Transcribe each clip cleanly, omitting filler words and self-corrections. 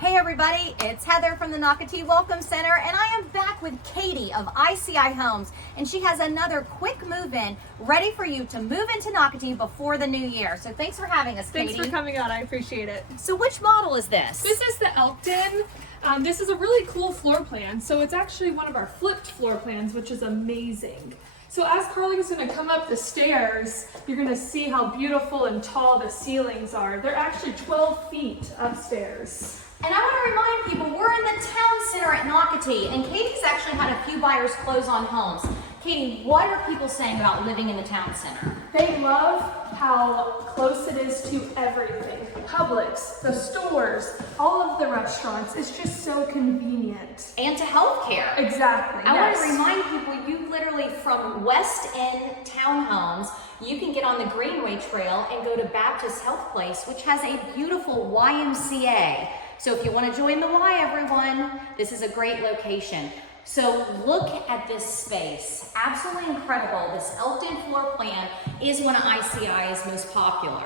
Hey everybody, it's Heather from the Nocatee Welcome Center, and I am back with Katie of ICI Homes, and she has another quick move-in ready for you to move into Nocatee before the new year. So thanks for having us, Katie. Thanks for coming out, I appreciate it. So which model is this? This is the Elkton. This is a really cool floor plan. So it's actually one of our flipped floor plans, which is amazing. So as Carly is going to come up the stairs, you're going to see how beautiful and tall the ceilings are. They're actually 12 feet upstairs. And I want to remind people, we're in the town center at Nocatee, and Katie's actually had a few buyers close on homes. Katie, what are people saying about living in the town center? They love how close it is to everything. Publix, the stores, all of the restaurants. It's just so convenient. And to healthcare. Exactly. I yes. want to remind people, you literally from West End Townhomes, you can get on the Greenway Trail and go to Baptist Health Place, which has a beautiful YMCA. So if you want to join the Y, everyone, this is a great location. So look at this space. Absolutely incredible. This Elkton floor plan is one of ICI's most popular.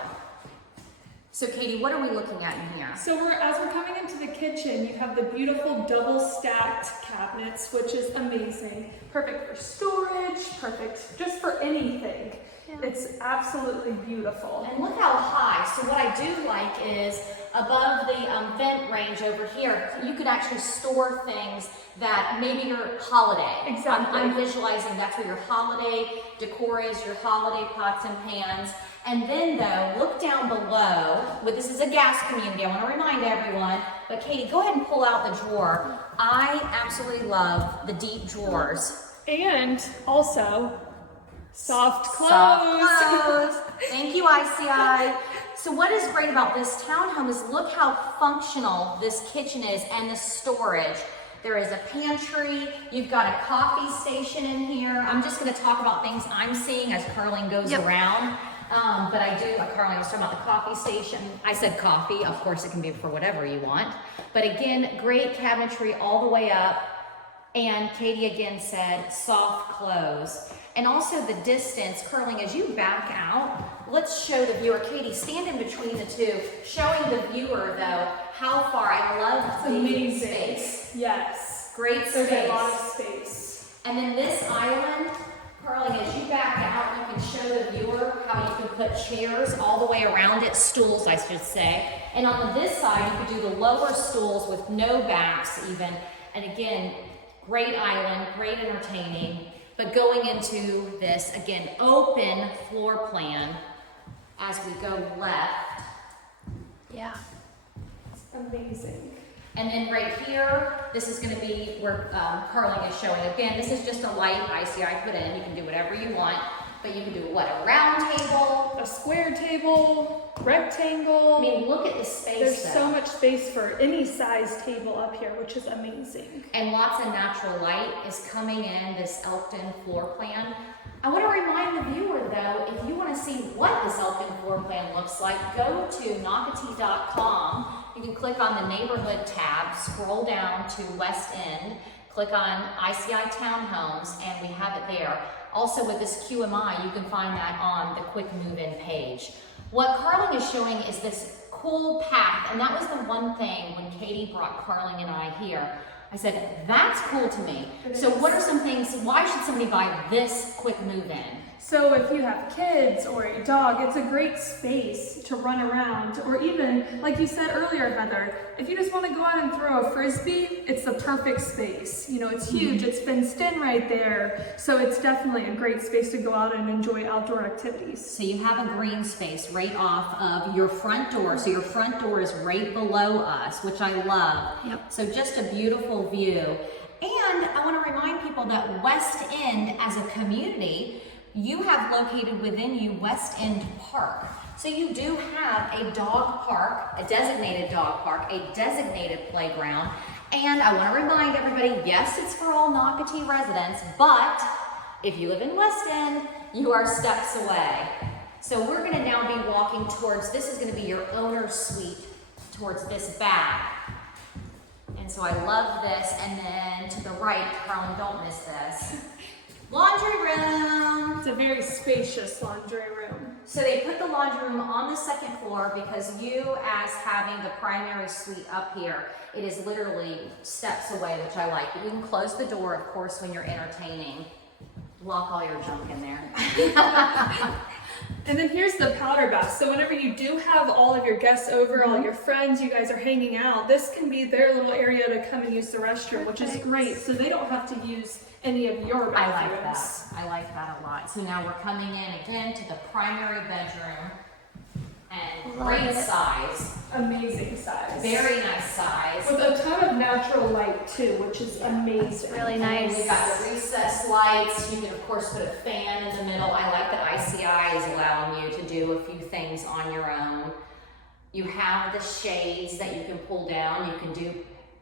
So Katie, what are we looking at in here? So as we're coming into the kitchen, you have the beautiful double stacked cabinets, which is amazing. Perfect for storage, perfect just for anything. Yeah. It's absolutely beautiful. And look how high. So what I do like is above the vent range over here, you could actually store things that maybe your holiday. Exactly. I'm visualizing that's where your holiday decor is, your holiday pots and pans. And then though, look down below. This is a gas community, I want to remind everyone. But Katie, go ahead and pull out the drawer. I absolutely love the deep drawers. And also, soft close. Soft close. Thank you, ICI. So what is great about this townhome is look how functional this kitchen is and the storage. There is a pantry. You've got a coffee station in here. I'm just going to talk about things I'm seeing as Carlene goes around. But Carlene was talking about the coffee station. I said coffee. Of course, it can be for whatever you want. But again, great cabinetry all the way up. And Katie again said soft close. And also the distance, Curling, as you back out, let's show the viewer. Katie, stand in between the two, showing the viewer though how far. I love the amazing space. Yes. Great space. There's a lot of space. And then this island, Curling, as you back out, you can show the viewer how you can put chairs all the way around it, stools I should say. And on this side, you could do the lower stools with no backs even. And again, great island, great entertaining. But going into this, again, open floor plan as we go left. Yeah. It's amazing. And then right here, this is going to be where Carling is showing. Again, this is just a light ICI put in. You can do whatever you want. But you can do what? A round table? A square table? Rectangle? I mean, look at the space. There's so much space for any size table up here, which is amazing. And lots of natural light is coming in this Elkton floor plan. I want to remind the viewer though, if you want to see what this Elkton floor plan looks like, go to Nocatee.com. You can click on the neighborhood tab, scroll down to West End, click on ICI Townhomes, and we have it there. Also with this QMI, you can find that on the quick move-in page. What Carling is showing is this cool path, and that was the one thing when Katie brought Carling and I here. I said, that's cool to me. So what are some things, why should somebody buy this quick move-in? So if you have kids or a dog, it's a great space to run around. Or even, like you said earlier, Heather, if you just want to go out and throw a Frisbee, it's the perfect space. You know, it's huge, it's fenced in right there. So it's definitely a great space to go out and enjoy outdoor activities. So you have a green space right off of your front door. So your front door is right below us, which I love. Yep. So just a beautiful view. And I want to remind people that West End as a community, you have located within you West End Park. So you do have a dog park, a designated dog park, a designated playground. And I want to remind everybody, yes, it's for all Nocatee residents, but if you live in West End, you are steps away. So we're going to now be walking towards, this is going to be your owner's suite, towards this back. And so I love this. And then to the right, Carlin, don't miss this. Laundry room. It's a very spacious laundry room. So they put the laundry room on the second floor because you, as having the primary suite up here, it is literally steps away, which I like. But you can close the door, of course, when you're entertaining. Lock all your junk in there. And then here's the powder bath. So whenever you do have all of your guests over, all your friends, you guys are hanging out, this can be their little area to come and use the restroom, which is great. So they don't have to use any of your bathrooms. I like that a lot. So now we're coming in again to the primary bedroom. And great size. Amazing size. Very nice size. With a ton of natural light too, which is amazing. Really nice. And we've got the recessed lights. You can of course put a fan in the middle. I like that ICI is allowing you to do a few things on your own. You have the shades that you can pull down. You can do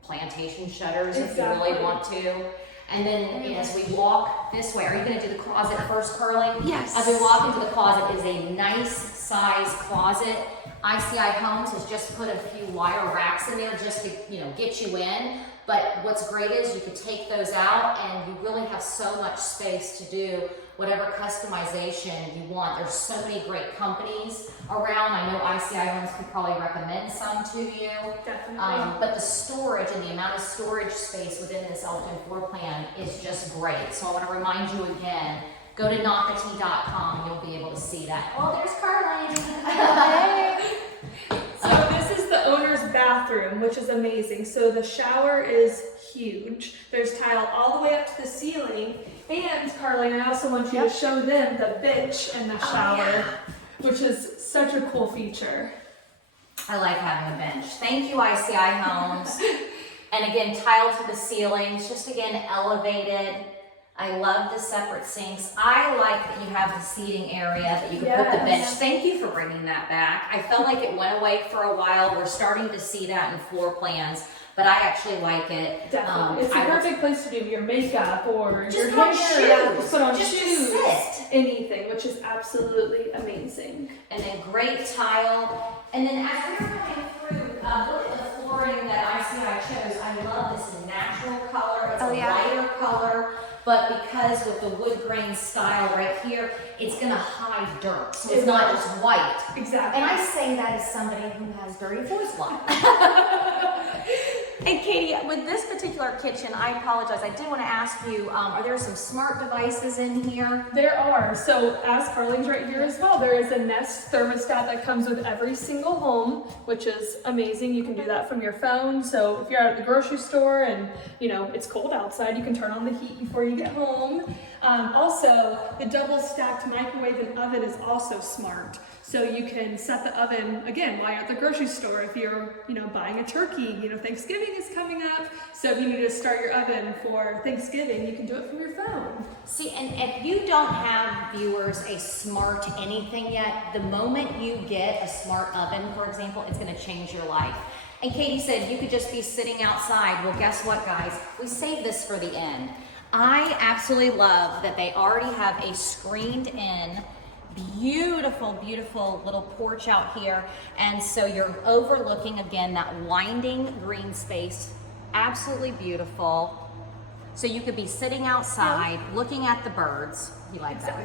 plantation shutters if you really want to. And then as we walk this way, are you going to do the closet first, Curling? Yes. As we walk into the closet, is a nice size closet. ICI Homes has just put a few wire racks in there just to get you in. But what's great is you can take those out and you really have so much space to do whatever customization you want. There's so many great companies around. I know ICI Homes could probably recommend some to you. Definitely. But the storage and the amount of storage space within this Elton floor plan is just great. So I want to remind you again, go to Nocatee.com. You'll be able to see that. Oh, there's Carlene. So this is the owner's bathroom, which is amazing. So the shower is huge. There's tile all the way up to the ceiling. And Carlene, I also want you to show them the bench in the shower, which is such a cool feature. I like having a bench. Thank you, ICI Homes. And again, tile to the ceilings, just again, elevated. I love the separate sinks. I like that you have the seating area that you can put the bench. Thank you for bringing that back. I felt like it went away for a while. We're starting to see that in floor plans, but I actually like it. Definitely. It's a perfect place to do your makeup or just your put on hair. shoes. Put on Just to shoes. sit. Anything, which is absolutely amazing. And then great tile. And then as we were coming through, look at the flooring that ICI chose. I love this natural color. It's a lighter color. But because with the wood grain style right here, it's gonna hide dirt. So it's not just white. Exactly. And I say that as somebody who has dirty voice line. And Katie, with this particular kitchen, I apologize. I did want to ask you, are there some smart devices in here? There are. So as Carlene's right here as well, there is a Nest thermostat that comes with every single home, which is amazing. You can do that from your phone. So if you're out at the grocery store and it's cold outside, you can turn on the heat before you get home. Also, the double stacked microwave and oven is also smart. So you can set the oven, again, while you're at the grocery store. If you're, buying a turkey, Thanksgiving is coming up. So if you need to start your oven for Thanksgiving, you can do it from your phone. See, and if you don't have, viewers, a smart anything yet, the moment you get a smart oven, for example, it's going to change your life. And Katie said you could just be sitting outside. Well, guess what, guys? We saved this for the end. I absolutely love that they already have a screened in, beautiful, beautiful little porch out here. And so you're overlooking, again, that winding green space. Absolutely beautiful. So you could be sitting outside looking at the birds. You like that?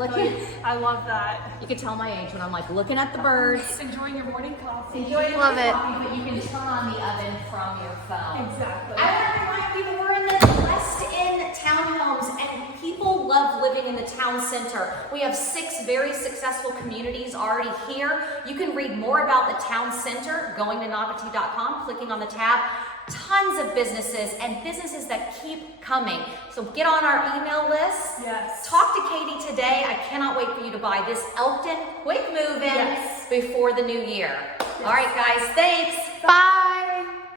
I love that. You can tell my age when I'm like looking at the birds. Enjoying your morning coffee. Enjoying Love it. coffee, but you can turn on the oven from your phone. Exactly. I want to remind people we're in the West End townhomes, and people love living in the town center. We have 6 very successful communities already here. You can read more about the town center going to Nocatee.com, clicking on the tab. Tons of businesses and businesses that keep coming. So get on our email list. Yes. Talk to Katie today. I cannot wait for you to buy this Elkton quick move in before the new year. All right, guys, thanks. Bye.